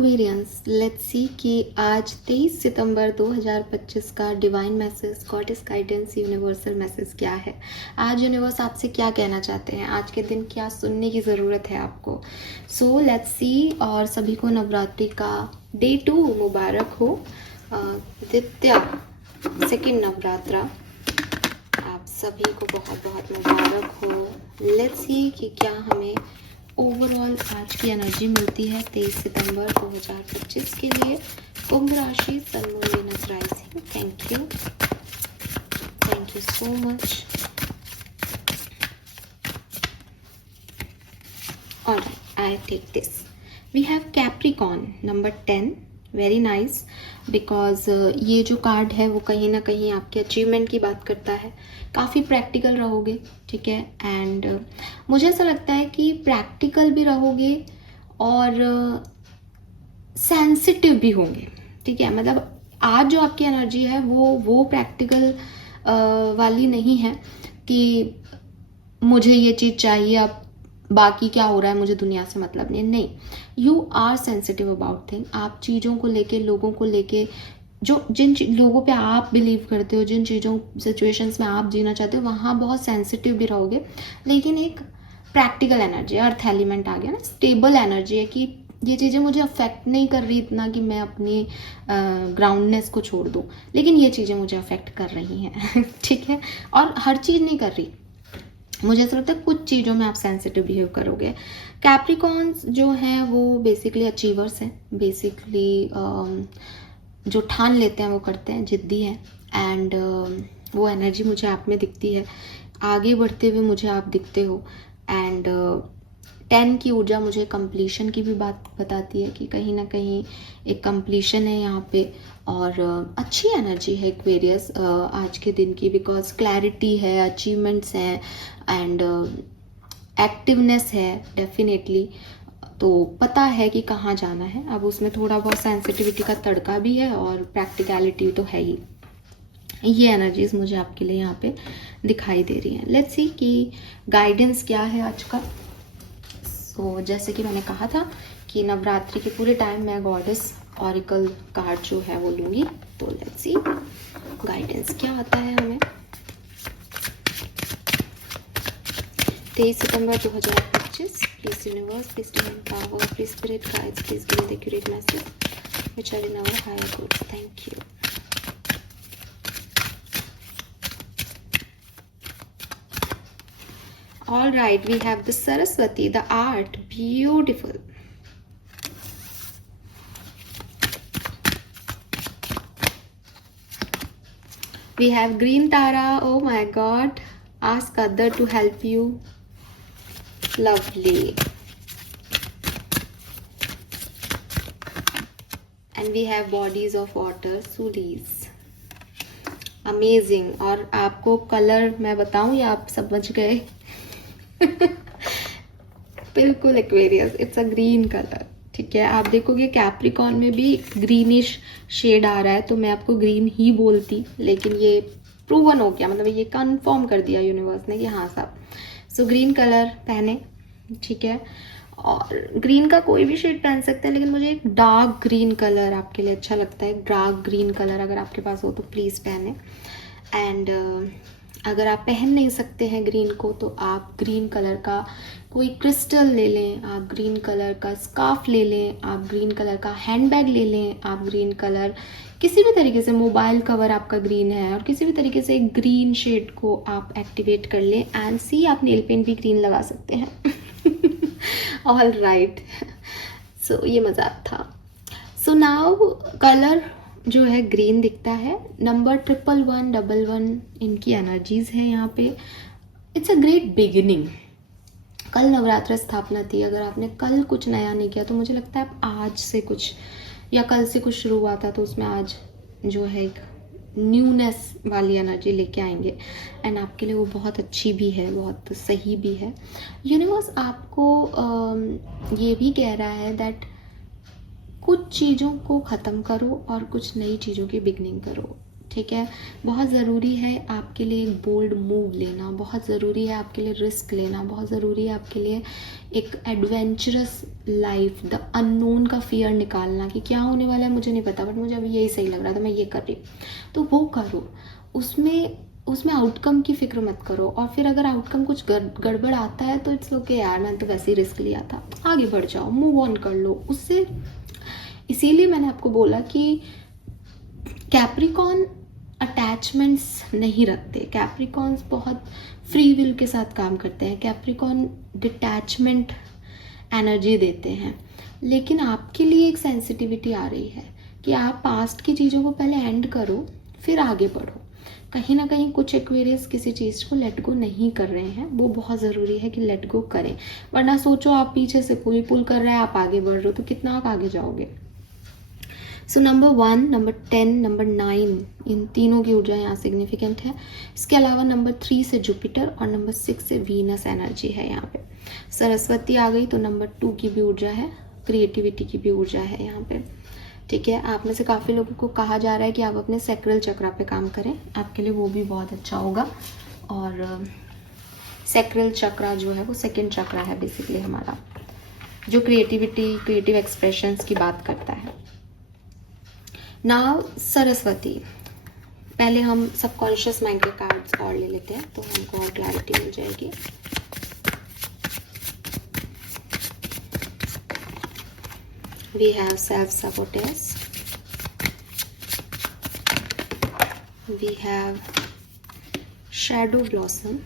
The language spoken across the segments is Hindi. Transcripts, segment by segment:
एक्वेरियंस, लेट्स सी कि आज 23 सितंबर 2025 का divine message, goddess guidance, universal message क्या है। आज यूनिवर्स आपसे क्या कहना चाहते हैं, आज के दिन क्या सुनने की ज़रूरत है आपको। So let's see. और सभी को नवरात्रि का डे 2 मुबारक हो। द्वितीय सेकेंड नवरात्रा आप सभी को बहुत बहुत मुबारक हो। लेट्स सी कि क्या हमें ओवरऑल आज की एनर्जी मिलती है 23 सितंबर 2025 के लिए। कुंभ राशि, sun, moon, Venus, rising. Thank you so much. और I take this, we have Capricorn number 10, very nice, because ये जो कार्ड है वो कहीं ना कहीं आपके अचीवमेंट की बात करता है। काफ़ी प्रैक्टिकल रहोगे, ठीक है। एंड मुझे ऐसा लगता है कि प्रैक्टिकल भी रहोगे और सेंसिटिव भी होंगे, ठीक है। मतलब आज जो आपकी एनर्जी है वो प्रैक्टिकल वाली नहीं है कि मुझे ये चीज़ चाहिए, अब बाकी क्या हो रहा है मुझे दुनिया से मतलब नहीं। You are sensitive about thing. आप चीज़ों को लेके, लोगों को लेके, जो जिन लोगों पे आप बिलीव करते हो, जिन चीज़ों सिचुएशंस में आप जीना चाहते हो, वहाँ बहुत सेंसिटिव भी रहोगे। लेकिन एक प्रैक्टिकल एनर्जी, अर्थ एलिमेंट आ गया ना, स्टेबल एनर्जी है कि ये चीज़ें मुझे अफेक्ट नहीं कर रही इतना कि मैं अपनी ग्राउंडनेस को छोड़ दूँ, लेकिन ये चीज़ें मुझे अफेक्ट कर रही हैं ठीक है। और हर चीज़ नहीं कर रही, मुझे ऐसा लगता है कुछ चीज़ों में आप सेंसिटिव बिहेव करोगे। कैप्रिकॉर्न्स जो हैं वो बेसिकली अचीवर्स हैं, बेसिकली जो ठान लेते हैं वो करते हैं, जिद्दी हैं। एंड वो एनर्जी मुझे आप में दिखती है, आगे बढ़ते हुए मुझे आप दिखते हो। एंड 10 की ऊर्जा मुझे कंप्लीशन की भी बात बताती है कि कहीं ना कहीं एक कंप्लीशन है यहाँ पे। और अच्छी एनर्जी है एक्वेरियस आज के दिन की, बिकॉज क्लैरिटी है, अचीवमेंट्स हैं एंड एक्टिवनेस है डेफिनेटली। तो पता है कि कहाँ जाना है। अब उसमें थोड़ा बहुत सेंसिटिविटी का तड़का भी है और प्रैक्टिकलिटी तो है ही। ये एनर्जीज मुझे आपके लिए यहाँ पे दिखाई दे रही हैं। लेट्स सी कि गाइडेंस क्या है आज का। तो जैसे कि मैंने कहा था कि नवरात्रि के पूरे टाइम मैं गॉडेस ऑरिकल कार्ड जो है वो लूँगी। तो लेट्स सी गाइडेंस क्या आता है हमें 23 सितंबर 2025। Please universe, please divine power, please spirit guides, please give me the accurate message which are in our higher good. Thank you. All right, we have the Saraswati, the art, beautiful. We have green Tara, oh my god, ask other to help you, lovely. And we have bodies of water, Sulis, amazing. और आपको कलर मैं बताऊं या आप समझ गए बिल्कुल Aquarius, it's a green colour, ठीक है। आप देखोगे कैप्रिकॉर्न में भी ग्रीनिश शेड आ रहा है, तो मैं आपको ग्रीन ही बोलती, लेकिन ये प्रूवन हो गया, मतलब ये कंफर्म कर दिया यूनिवर्स ने कि हाँ साहब। सो ग्रीन कलर पहने, ठीक है। और ग्रीन का कोई भी शेड पहन सकते हैं, लेकिन मुझे एक डार्क ग्रीन कलर आपके लिए अच्छा लगता है। डार्क ग्रीन कलर अगर आपके पास हो तो प्लीज़ पहने। एंड अगर आप पहन नहीं सकते हैं ग्रीन को, तो आप ग्रीन कलर का कोई क्रिस्टल ले लें, आप ग्रीन कलर का स्कार्फ ले लें, आप ग्रीन कलर का हैंडबैग ले लें, आप ग्रीन कलर किसी भी तरीके से, मोबाइल कवर आपका ग्रीन है और किसी भी तरीके से एक ग्रीन शेड को आप एक्टिवेट कर लें। एंड सी, आप नेल पेंट भी ग्रीन लगा सकते हैं ऑल राइट। सो ये मजाक था। सो नाउ कलर जो है ग्रीन दिखता है। नंबर 1111 इनकी एनर्जीज है यहाँ पे। It's a great beginning. कल नवरात्र स्थापना थी, अगर आपने कल कुछ नया नहीं किया तो मुझे लगता है आप आज से कुछ, या कल से कुछ शुरू हुआ था तो उसमें आज जो है एक न्यूनेस वाली एनर्जी लेके आएंगे। एंड आपके लिए वो बहुत अच्छी भी है, बहुत सही भी है। यूनिवर्स आपको ये भी कह रहा है दैट कुछ चीज़ों को ख़त्म करो और कुछ नई चीज़ों की बिगनिंग करो। ठीक है। बहुत ज़रूरी है आपके लिए एक बोल्ड मूव लेना, बहुत ज़रूरी है आपके लिए रिस्क लेना, बहुत ज़रूरी है आपके लिए एक एडवेंचरस लाइफ, द अननोन का फियर निकालना कि क्या होने वाला है मुझे नहीं पता, बट मुझे अभी यही सही लग रहा था, मैं ये कर रही हूँ, तो वो करो। उसमें आउटकम की फिक्र मत करो। और फिर अगर आउटकम कुछ गड़बड़ आता है तो इट्स ओके यार, मैंने तो वैसे ही रिस्क लिया था, आगे बढ़ जाओ, मूव ऑन कर लो उससे। इसीलिए मैंने आपको बोला कि कैप्रिकॉन अटैचमेंट्स नहीं रखते, कैप्रिकॉन्स बहुत फ्री विल के साथ काम करते हैं, कैप्रिकॉन डिटैचमेंट एनर्जी देते हैं। लेकिन आपके लिए एक सेंसिटिविटी आ रही है कि आप पास्ट की चीज़ों को पहले एंड करो फिर आगे बढ़ो। कहीं ना कहीं कुछ एक्वेरियस किसी चीज़ को लेट गो नहीं कर रहे हैं, वो बहुत ज़रूरी है कि लेट गो करें, वरना सोचो आप पीछे से कोई पुल कर रहा है, आप आगे बढ़ रहे हो, तो कितना आप आगे जाओगे। सो नंबर 1, नंबर 10, नंबर 9, इन तीनों की ऊर्जा यहाँ सिग्निफिकेंट है। इसके अलावा नंबर 3 से जुपिटर और नंबर 6 से वीनस एनर्जी है यहाँ पे। सरस्वती आ गई तो नंबर 2 की भी ऊर्जा है, क्रिएटिविटी की भी ऊर्जा है यहाँ पे, ठीक है। आप में से काफ़ी लोगों को कहा जा रहा है कि आप अपने सैक्रल चक्रा पे काम करें, आपके लिए वो भी बहुत अच्छा होगा। और सैक्रल चक्रा जो है वो सेकंड चक्रा है बेसिकली हमारा, जो क्रिएटिविटी, क्रिएटिव एक्सप्रेशंस की बात करता है। नाउ सरस्वती, पहले हम सबकॉन्शियस माइंड के कार्ड्स और ले लेते हैं तो हमको और क्लैरिटी मिल जाएगी। We have self-sabotage, we have shadow blossom,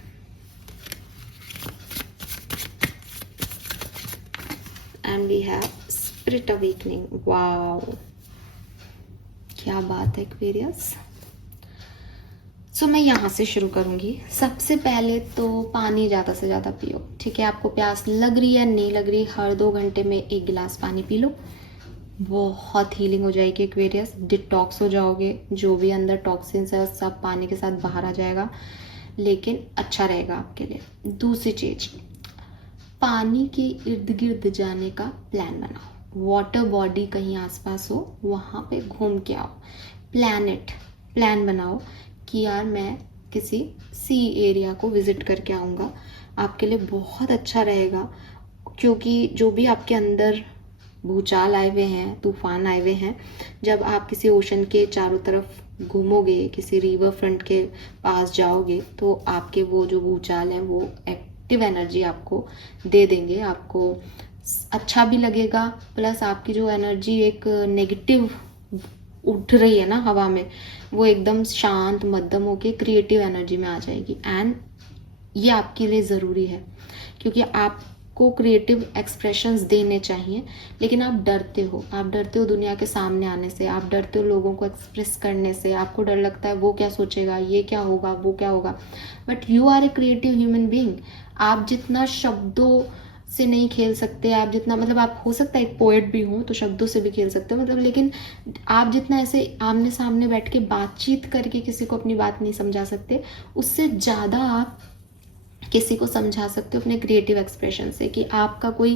and we have spirit awakening. Wow, क्या बात है एक्वेरियस। सो मैं यहाँ से शुरू करूँगी। सबसे पहले तो पानी ज़्यादा से ज़्यादा पियो, ठीक है। आपको प्यास लग रही है नहीं लग रही, हर 2 घंटे में 1 गिलास पानी पी लो, बहुत हीलिंग हो जाएगी एक्वेरियस, डिटॉक्स हो जाओगे, जो भी अंदर टॉक्सिन्स है सब पानी के साथ बाहर आ जाएगा, लेकिन अच्छा रहेगा आपके लिए। दूसरी चीज, पानी के इर्द गिर्द जाने का प्लान बनाओ, वाटर बॉडी कहीं आसपास हो वहाँ पे घूम के आओ, प्लान बनाओ कि यार मैं किसी सी एरिया को विजिट करके आऊँगा, आपके लिए बहुत अच्छा रहेगा। क्योंकि जो भी आपके अंदर भूचाल आए हुए हैं, तूफान आए हुए हैं, जब आप किसी ओशन के चारों तरफ घूमोगे, किसी रिवर फ्रंट के पास जाओगे, तो आपके वो जो भूचाल हैं वो एक्टिव एनर्जी आपको दे देंगे, आपको अच्छा भी लगेगा, प्लस आपकी जो एनर्जी एक नेगेटिव उठ रही है ना हवा में, वो एकदम शांत मध्यम होके क्रिएटिव एनर्जी में आ जाएगी। एंड ये आपके लिए ज़रूरी है क्योंकि आपको क्रिएटिव एक्सप्रेशंस देने चाहिए, लेकिन आप डरते हो दुनिया के सामने आने से, आप डरते हो लोगों को एक्सप्रेस करने से, आपको डर लगता है वो क्या सोचेगा, ये क्या होगा, वो क्या होगा। But you are a creative human being. आप जितना शब्दों से नहीं खेल सकते, आप जितना मतलब आप हो सकता है एक पोएट भी हो तो शब्दों से भी खेल सकते हो मतलब, लेकिन आप जितना ऐसे आमने सामने बैठ के बातचीत करके किसी को अपनी बात नहीं समझा सकते, उससे ज़्यादा आप किसी को समझा सकते हो अपने क्रिएटिव एक्सप्रेशन से। कि आपका कोई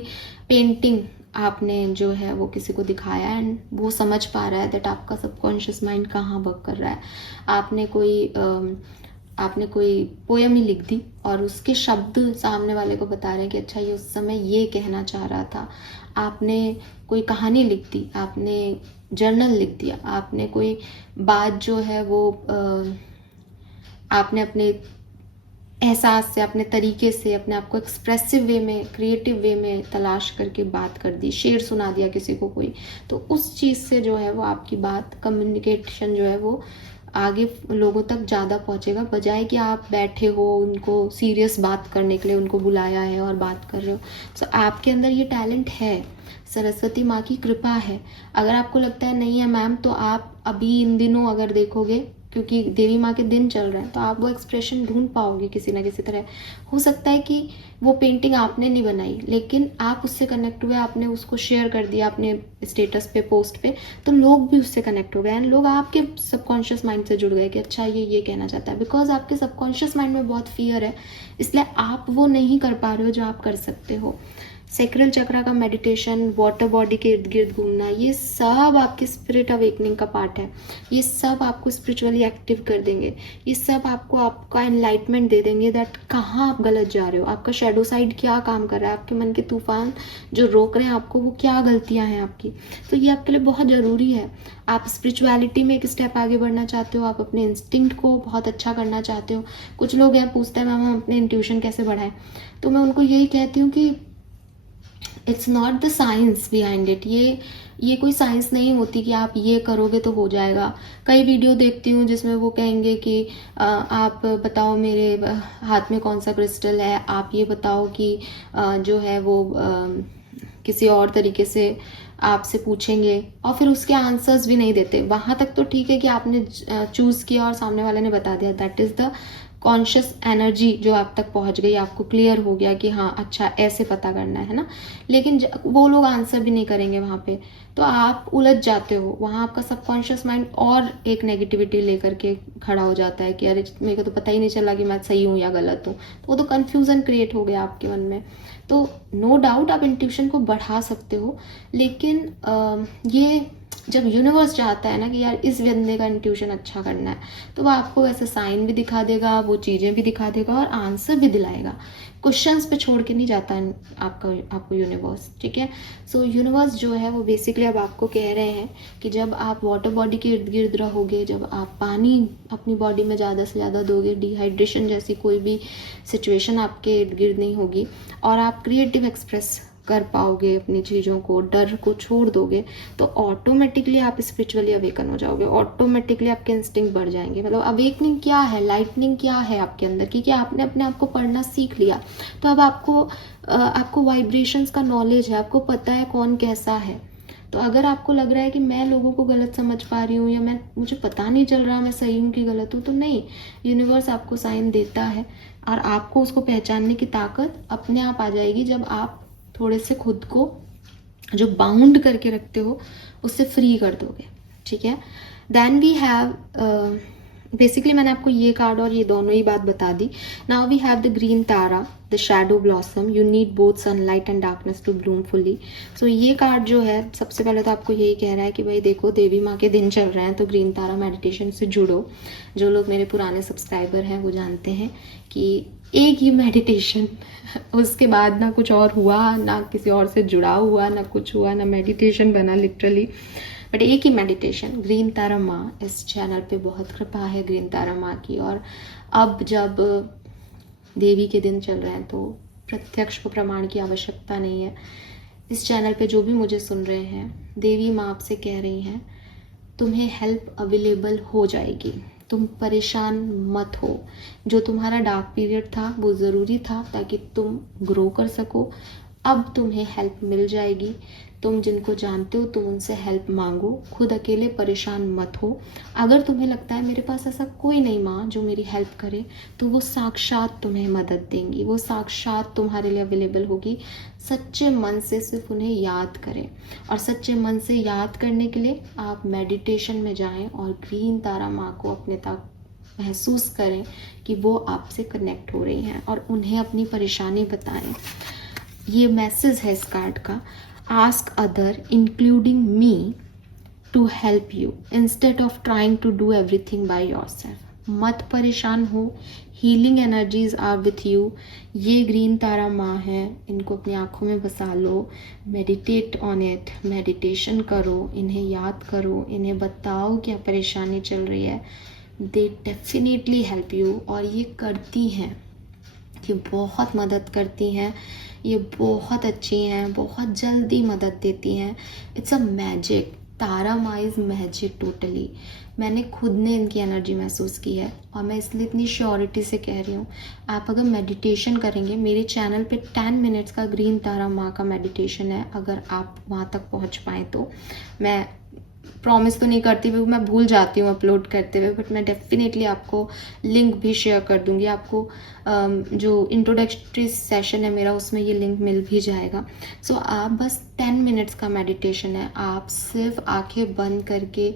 पेंटिंग आपने जो है वो किसी को दिखाया एंड वो समझ पा रहा है दैट आपका सबकॉन्शियस माइंड कहाँ वर्क कर रहा है। आपने कोई पोयम ही लिख दी और उसके शब्द सामने वाले को बता रहे हैं कि अच्छा ये उस समय ये कहना चाह रहा था। आपने कोई कहानी लिख दी, आपने जर्नल लिख दिया, आपने कोई बात जो है वो आपने अपने एहसास से, अपने तरीके से, अपने आप को एक्सप्रेसिव वे में, क्रिएटिव वे में तलाश करके बात कर दी, शेर सुना दिया किसी को कोई, तो उस चीज़ से जो है वो आपकी बात, कम्युनिकेशन जो है वो आगे लोगों तक ज़्यादा पहुँचेगा, बजाय कि आप बैठे हो उनको सीरियस बात करने के लिए उनको बुलाया है और बात कर रहे हो। सो आपके अंदर ये टैलेंट है, सरस्वती माँ की कृपा है। अगर आपको लगता है नहीं है मैम, तो आप अभी इन दिनों अगर देखोगे, क्योंकि देवी माँ के दिन चल रहे हैं, तो आप वो एक्सप्रेशन ढूंढ पाओगे किसी ना किसी तरह। हो सकता है कि वो पेंटिंग आपने नहीं बनाई, लेकिन आप उससे कनेक्ट हुए, आपने उसको शेयर कर दिया अपने स्टेटस पे, पोस्ट पे, तो लोग भी उससे कनेक्ट हो गए एंड लोग आपके सबकॉन्शियस माइंड से जुड़ गए कि अच्छा ये कहना चाहता है। बिकॉज आपके सबकॉन्शियस माइंड में बहुत फियर है, इसलिए आप वो नहीं कर पा रहे हो जो आप कर सकते हो। सेक्रल चक्रा का मेडिटेशन, वाटर बॉडी के इर्द गिर्द घूमना, ये सब आपके स्पिरिट अवेकनिंग का पार्ट है। ये सब आपको स्पिरिचुअली एक्टिव कर देंगे। ये सब आपको आपका एनलाइटमेंट दे देंगे दैट कहाँ आप गलत जा रहे हो, आपका शेडो साइड क्या काम कर रहा है, आपके मन के तूफान जो रोक रहे हैं आपको, वो क्या गलतियाँ हैं आपकी। तो ये आपके लिए बहुत ज़रूरी है। आप स्पिरिचुअलिटी में एक स्टेप आगे बढ़ना चाहते हो, आप अपने इंस्टिंक्ट को बहुत अच्छा करना चाहते हो। कुछ लोग हैं पूछते हैं मैम हम अपने इंट्यूशन कैसे बढ़ाएं, तो मैं उनको यही कहती हूँ कि it's not the science behind it. ये कोई साइंस नहीं होती कि आप ये करोगे तो हो जाएगा। कई वीडियो देखती हूँ जिसमें वो कहेंगे कि आप बताओ मेरे हाथ में कौन सा क्रिस्टल है, आप ये बताओ कि जो है वो किसी और तरीके से आपसे पूछेंगे और फिर उसके आंसर्स भी नहीं देते। वहाँ तक तो ठीक है कि आपने चूज़ किया और सामने वाले ने बता दिया, that is the conscious energy जो आप तक पहुंच गई, आपको क्लियर हो गया कि हाँ अच्छा ऐसे पता करना है ना। लेकिन वो लोग आंसर भी नहीं करेंगे वहाँ पे, तो आप उलझ जाते हो। वहाँ आपका सबकॉन्शियस माइंड और एक नेगेटिविटी लेकर के खड़ा हो जाता है कि अरे मेरे को तो पता ही नहीं चला कि मैं सही हूँ या गलत हूँ। तो वो तो कन्फ्यूज़न क्रिएट हो गया आपके मन में। तो नो डाउट आप इंट्यूशन को बढ़ा सकते हो, लेकिन ये जब यूनिवर्स चाहता है ना कि यार इस बंदे का इंट्यूशन अच्छा करना है, तो वो आपको वैसे साइन भी दिखा देगा, वो चीज़ें भी दिखा देगा और आंसर भी दिलाएगा। क्वेश्चंस पे छोड़ के नहीं जाता है आपको यूनिवर्स, ठीक है। सो यूनिवर्स जो है वो बेसिकली अब आपको कह रहे हैं कि जब आप वाटर बॉडी के इर्द गिर्द रहोगे, जब आप पानी अपनी बॉडी में ज़्यादा से ज़्यादा दोगे, डिहाइड्रेशन जैसी कोई भी सिचुएशन आपके इर्द गिर्द नहीं होगी, और आप क्रिएटिव एक्सप्रेस कर पाओगे अपनी चीज़ों को, डर को छोड़ दोगे, तो ऑटोमेटिकली आप स्पिरिचुअली अवेकन हो जाओगे। ऑटोमेटिकली आपके इंस्टिंक्ट बढ़ जाएंगे। मतलब अवेकनिंग क्या है, लाइटनिंग क्या है आपके अंदर, क्योंकि आपने अपने आप को पढ़ना सीख लिया। तो अब आपको वाइब्रेशंस का नॉलेज है, आपको पता है कौन कैसा है। तो अगर आपको लग रहा है कि मैं लोगों को गलत समझ पा रही हूँ या मुझे पता नहीं चल रहा मैं सही हूँ कि गलत हूँ, तो नहीं, यूनिवर्स आपको साइन देता है और आपको उसको पहचानने की ताकत अपने आप आ जाएगी जब आप थोड़े से खुद को जो बाउंड करके रखते हो उससे फ्री कर दोगे, ठीक है। देन वी हैव बेसिकली मैंने आपको ये कार्ड और ये दोनों ही बात बता दी। Now we have the green Tara, the shadow blossom, you need both sunlight and darkness to bloom fully. So ये कार्ड जो है सबसे पहले तो आपको यही कह रहा है कि भाई देखो देवी माँ के दिन चल रहे हैं, तो ग्रीन तारा मेडिटेशन से जुड़ो। जो लोग मेरे पुराने सब्सक्राइबर हैं वो जानते हैं कि एक ही मेडिटेशन उसके बाद ना कुछ और हुआ, ना किसी और से जुड़ा हुआ, ना कुछ हुआ, ना मेडिटेशन बना लिटरली, बट एक ही मेडिटेशन। ग्रीन तारा माँ, इस चैनल पे बहुत कृपा है ग्रीन तारा माँ की। और अब जब देवी के दिन चल रहे हैं तो प्रत्यक्ष को प्रमाण की आवश्यकता नहीं है। इस चैनल पे जो भी मुझे सुन रहे हैं, देवी माँ आपसे कह रही हैं तुम्हें हेल्प अवेलेबल हो जाएगी, तुम परेशान मत हो। जो तुम्हारा डार्क पीरियड था वो ज़रूरी था ताकि तुम ग्रो कर सको। अब तुम्हें हेल्प मिल जाएगी। तुम जिनको जानते हो तुम उनसे हेल्प मांगो, खुद अकेले परेशान मत हो। अगर तुम्हें लगता है मेरे पास ऐसा कोई नहीं माँ जो मेरी हेल्प करे, तो वो साक्षात तुम्हें मदद देंगी, वो साक्षात तुम्हारे लिए अवेलेबल होगी। सच्चे मन से सिर्फ उन्हें याद करें, और सच्चे मन से याद करने के लिए आप मेडिटेशन में जाएं और ग्रीन तारा माँ को अपने तक महसूस करें कि वो आपसे कनेक्ट हो रही हैं और उन्हें अपनी परेशानी बताएं। ये मैसेज है इस कार्ड का, ask other including me to help you instead of trying to do everything by yourself. मत परेशान हो, healing energies are with you. ये ग्रीन तारा माँ है, इनको अपनी आंखों में बसा लो, मेडिटेट ऑन इट, मेडिटेशन करो, इन्हें याद करो, इन्हें बताओ क्या परेशानी चल रही है। दे डेफिनेटली हेल्प यू, और ये करती हैं, ये बहुत मदद करती हैं, ये बहुत अच्छी हैं, बहुत जल्दी मदद देती हैं। इट्स अ मैजिक, तारा माँ इज़ मैजिक टोटली। मैंने खुद ने इनकी एनर्जी महसूस की है और मैं इसलिए इतनी श्योरिटी से कह रही हूँ। आप अगर मेडिटेशन करेंगे, मेरे चैनल पे 10 मिनट्स का ग्रीन तारा माँ का मेडिटेशन है, अगर आप वहाँ तक पहुँच पाएँ तो। मैं प्रॉमिस तो नहीं करती, मैं भूल जाती हूँ अपलोड करते हुए, बट मैं डेफिनेटली आपको लिंक भी शेयर कर दूँगी। आपको जो इंट्रोडक्टरी सेशन है मेरा, उसमें ये लिंक मिल भी जाएगा। सो आप बस 10 मिनट्स का मेडिटेशन है, आप सिर्फ आंखें बंद करके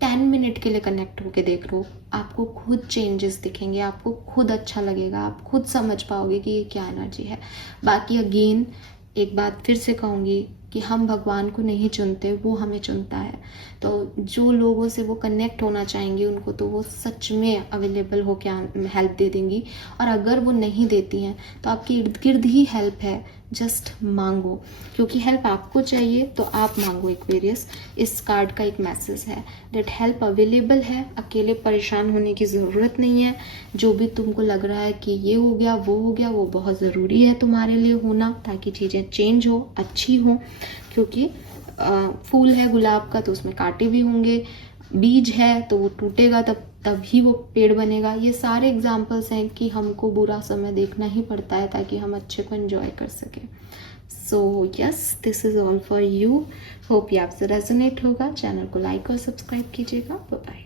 10 मिनट के लिए कनेक्ट होके देख लो, आपको खुद चेंजेस दिखेंगे, आपको खुद अच्छा लगेगा, आप खुद समझ पाओगे कि ये क्या एनर्जी है। बाकी अगेन एक बात फिर से कहूँगी कि हम भगवान को नहीं चुनते, वो हमें चुनता है। तो जो लोगों से वो कनेक्ट होना चाहेंगे उनको तो वो सच में अवेलेबल हो के हेल्प दे देंगी, और अगर वो नहीं देती हैं तो आपके इर्द गिर्द ही हेल्प है, जस्ट मांगो, क्योंकि हेल्प आपको चाहिए तो आप मांगो। एक्वेरियस, इस कार्ड का एक मैसेज है दैट हेल्प अवेलेबल है, अकेले परेशान होने की ज़रूरत नहीं है। जो भी तुमको लग रहा है कि ये हो गया वो बहुत ज़रूरी है तुम्हारे लिए होना, ताकि चीज़ें चेंज हो, अच्छी हो। क्योंकि फूल है गुलाब का तो उसमें कांटे भी होंगे, बीज है तो वो टूटेगा तभी वो पेड़ बनेगा। ये सारे एग्जाम्पल्स हैं कि हमको बुरा समय देखना ही पड़ता है ताकि हम अच्छे को एंजॉय कर सकें। So yes, this is all for you. Hope ये आपसे रेजोनेट होगा। चैनल को लाइक और सब्सक्राइब कीजिएगा। Bye bye.